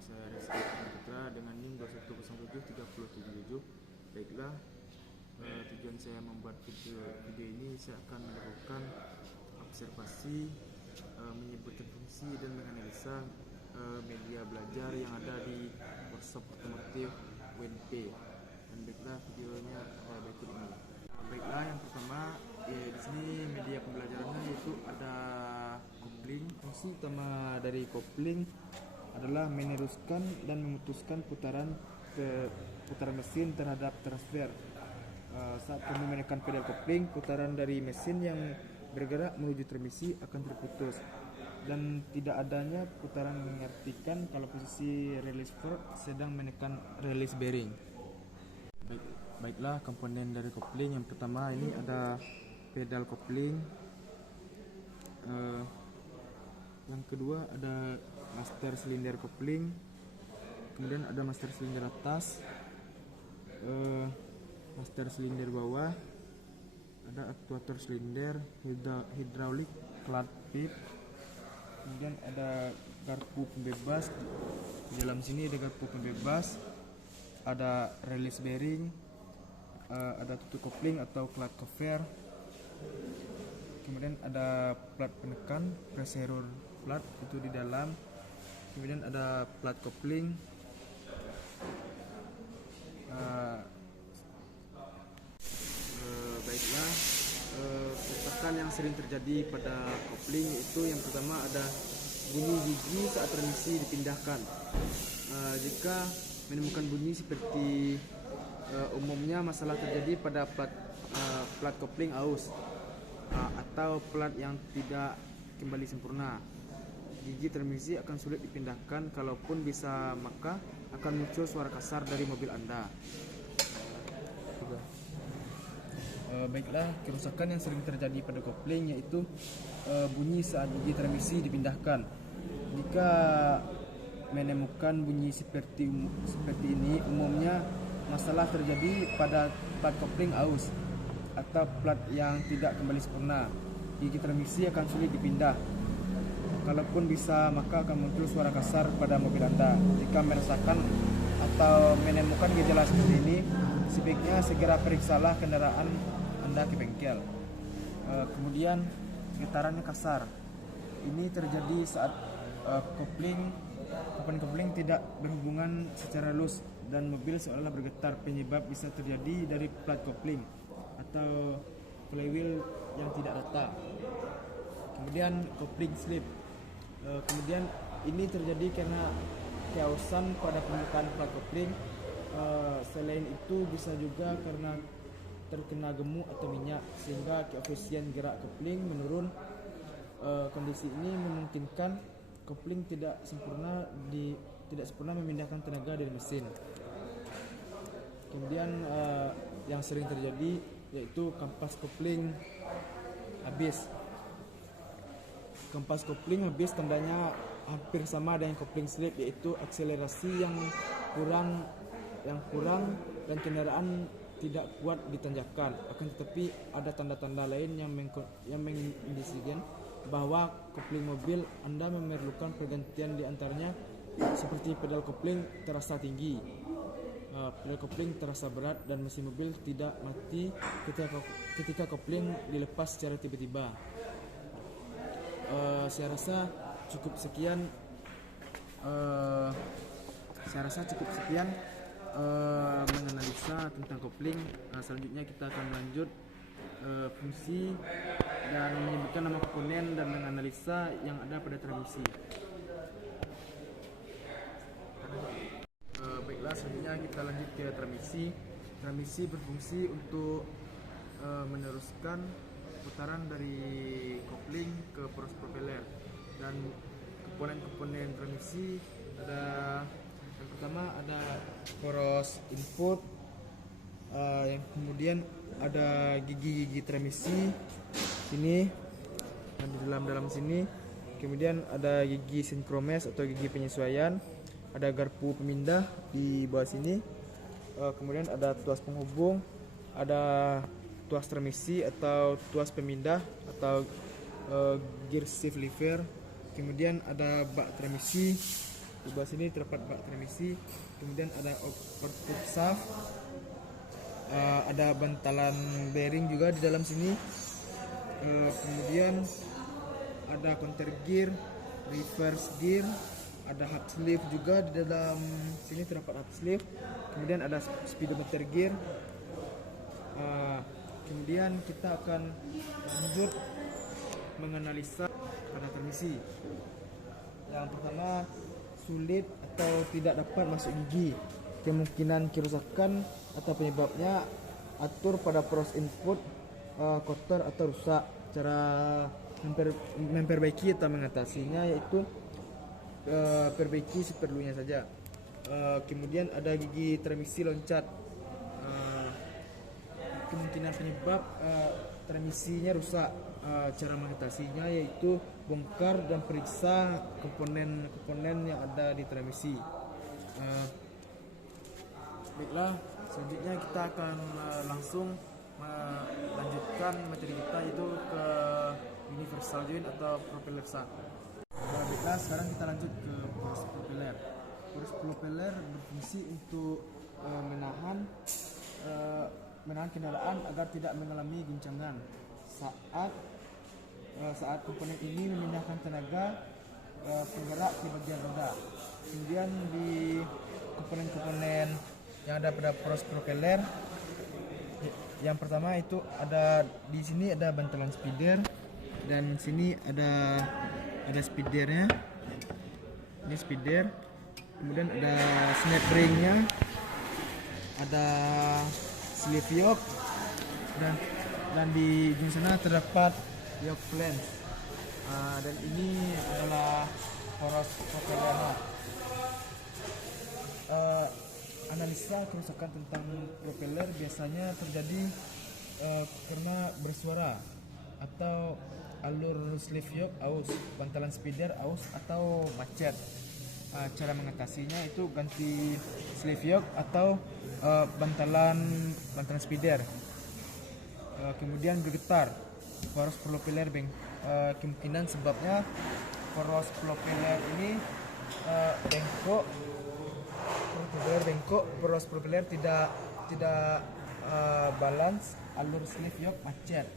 saya Rizky Putra dengan NIM 21073077. Baiklah, tujuan saya membuat video ini, saya akan melakukan observasi, menyebutkan fungsi dan menganalisa media belajar yang ada di workshop otomotif WNP. Dan baiklah, videonya berikut ini. Baiklah, yang pertama di sini media pembelajarannya yaitu ada kopling. Fungsi utama dari kopling adalah meneruskan dan memutuskan putaran mesin terhadap transfer. Saat kamu menekan pedal kopling, putaran dari mesin yang bergerak menuju transmisi akan terputus, dan tidak adanya putaran mengartikan kalau posisi release fork sedang menekan release bearing. Baiklah, komponen dari kopling yang pertama ini ada pedal kopling. Yang kedua ada master silinder kopling, kemudian ada master silinder atas, master silinder bawah, ada aktuator silinder, hidraulik, clutch pip, kemudian ada garpu pembebas. Di dalam sini ada garpu pembebas, ada release bearing, ada tutup kopling atau clutch cover, kemudian ada plat penekan, pressure plat itu di dalam, kemudian ada plat kopling. Baiklah, kerusakan yang sering terjadi pada kopling itu yang pertama ada bunyi gigi saat transmisi dipindahkan. Jika menemukan bunyi seperti umumnya masalah terjadi pada plat kopling aus atau plat yang tidak kembali sempurna. Gigi transmisi akan sulit dipindahkan, kalaupun bisa maka akan muncul suara kasar dari mobil Anda. Baiklah, kerusakan yang sering terjadi pada kopling yaitu bunyi saat gigi transmisi dipindahkan. Jika menemukan bunyi seperti ini, umumnya masalah terjadi pada plat kopling aus atau plat yang tidak kembali sempurna. Gigi transmisi akan sulit dipindah, kalaupun bisa maka akan muncul suara kasar pada mobil Anda. Jika merasakan atau menemukan gejala seperti ini, sebaiknya segera periksalah kendaraan Anda ke bengkel. Kemudian getarannya kasar. Ini terjadi saat komponen kopling tidak berhubungan secara lurus dan mobil seolah bergetar. Penyebab bisa terjadi dari plat kopling atau flywheel yang tidak rata. Kemudian kopling slip. Kemudian ini terjadi karena keausan pada permukaan plat kopling. Selain itu bisa juga karena terkena gemuk atau minyak sehingga koefisien gerak kopling menurun. Kondisi ini memungkinkan kopling tidak sempurna memindahkan tenaga dari mesin. Kemudian yang sering terjadi yaitu kampas kopling habis. Kampas kopling habis tandanya hampir sama dengan kopling slip, yaitu akselerasi yang kurang dan kendaraan tidak kuat di tanjakan. Akan tetapi ada tanda-tanda lain yang mengindikasikan bahwa kopling mobil Anda memerlukan pergantian, di antaranya seperti pedal kopling terasa tinggi, pedal kopling terasa berat, dan mesin mobil tidak mati ketika kopling dilepas secara tiba-tiba. Saya rasa cukup sekian menganalisa tentang kopling. Selanjutnya kita akan lanjut fungsi dan menyebutkan nama komponen dan menganalisa yang ada pada transmisi. Baiklah, selanjutnya kita lanjut ke transmisi. Transmisi berfungsi untuk meneruskan putaran dari kopling ke poros propeller. Dan komponen-komponen transmisi ada, yang pertama ada poros input, yang kemudian ada gigi-gigi transmisi sini dan di dalam sini. Kemudian ada gigi sinkromes atau gigi penyesuaian, ada garpu pemindah di bawah sini. Kemudian ada tuas penghubung, ada tuas transmisi atau tuas pemindah atau gear shift lever. Kemudian ada bak transmisi, Di bawah sini terdapat bak transmisi, kemudian ada output shaft, ada bantalan bearing juga di dalam sini. Kemudian ada counter gear, reverse gear, ada hub sleeve juga di dalam sini terdapat hub sleeve. Kemudian ada speedometer gear. Kemudian kita akan lanjut menganalisa pada transmisi. Yang pertama, sulit atau tidak dapat masuk gigi. Kemungkinan kerusakan atau penyebabnya atur pada proses input, kotor atau rusak. Cara memperbaiki atau mengatasinya yaitu perbaiki seperlunya saja. Kemudian ada gigi transmisi loncat. Kemungkinan penyebab transmisinya rusak. Cara mengatasinya yaitu bongkar dan periksa komponen-komponen yang ada di transmisi. Baiklah, selanjutnya kita akan langsung melanjutkan materi kita itu ke universal joint atau propeller shaft. Baiklah, sekarang kita lanjut ke poros propeller. Poros propeller berfungsi untuk menahan kendaraan agar tidak mengalami guncangan saat komponen ini memindahkan tenaga penggerak di bagian roda. Kemudian di komponen-komponen yang ada pada poros propeller, yang pertama itu ada di sini ada bantalan speeder, dan sini ada speedernya. Ini speeder. Kemudian ada snap ringnya, ada sleeve yoke, dan di ujung sana terdapat yoke flange. Dan ini adalah poros propellernya. Analisa kerusakan tentang propeller biasanya terjadi karena bersuara atau alur sleeve yoke aus, bantalan speeder aus, atau macet. Cara mengatasinya itu ganti sleeve yoke atau bantalan speeder. Kemudian bergetar poros propeller kemungkinan sebabnya poros propeller ini bengkok. Poros propeller tidak balance, alur sleeve yoke macet.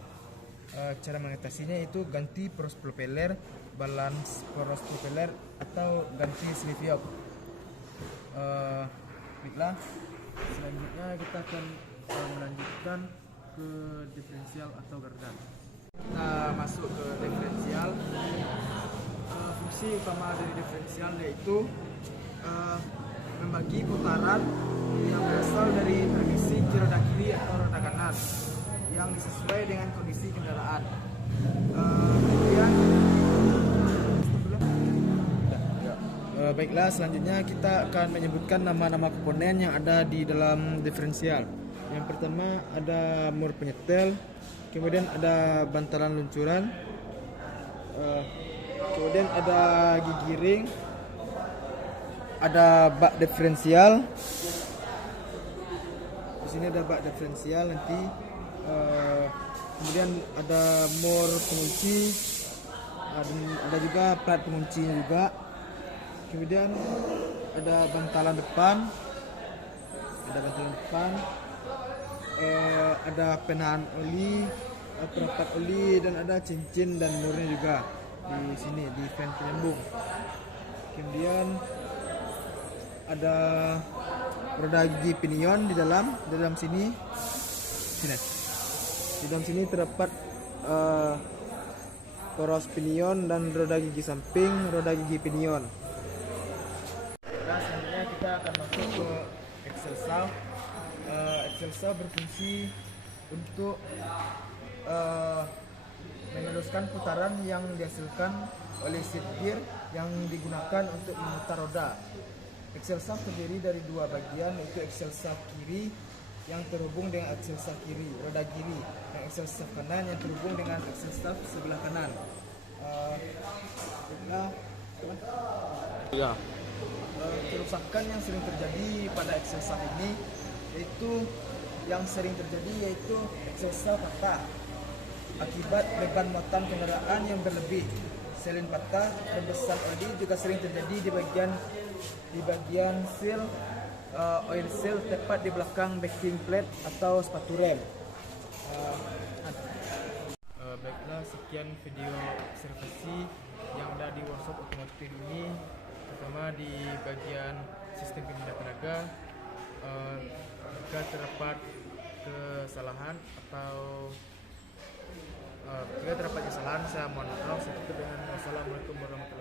Cara mengatasinya itu ganti poros propeller, balance poros propeller, atau ganti sleeve yoke. Baiklah, selanjutnya kita akan melanjutkan ke diferensial atau gardan. Kita masuk ke diferensial. Fungsi utama dari diferensial yaitu membagi putaran yang berasal dari transmisi ke roda kiri atau roda kanan yang sesuai dengan kondisi kendaraan. Baiklah, selanjutnya kita akan menyebutkan nama-nama komponen yang ada di dalam diferensial. Yang pertama ada mur penyetel, kemudian ada bantalan luncuran, kemudian ada gigi ring, ada bak diferensial. Di sini ada bak diferensial nanti. Kemudian ada mur pengunci, ada juga plat penguncinya juga. Kemudian ada bantalan depan, ada penahan oli, perapat oli, dan ada cincin dan murnya juga di sini di fan penyambung. Kemudian ada roda gigi pinion di dalam sini. Di dalam sini terdapat poros pinion dan roda gigi samping, roda gigi pinion. Nah, selanjutnya kita akan masuk ke axle shaft. Axle shaft berfungsi untuk meneruskan putaran yang dihasilkan oleh seat gear yang digunakan untuk memutar roda. Axle shaft terdiri dari dua bagian, yaitu axle shaft kiri yang terhubung dengan axle shaft kiri, roda kiri, dan axle shaft kanan yang terhubung dengan axle shaft sebelah kanan. Kerusakan yang sering terjadi pada axle shaft ini yaitu axle shaft patah akibat beban muatan kendaraan yang berlebih. Selain patah, rembesan oli juga sering terjadi di bagian di bagian seal oil seal tepat di belakang backing plate atau sepatu rem. Baiklah, sekian video observasi yang ada di workshop otomotif ini, terutama di bagian sistem pengendalian tenaga. Jika terdapat kesalahan atau jika terdapat kesalahan, saya mohon maaf. Saya tutup dengan wassalamualaikum warahmatullahi wabarakatuh.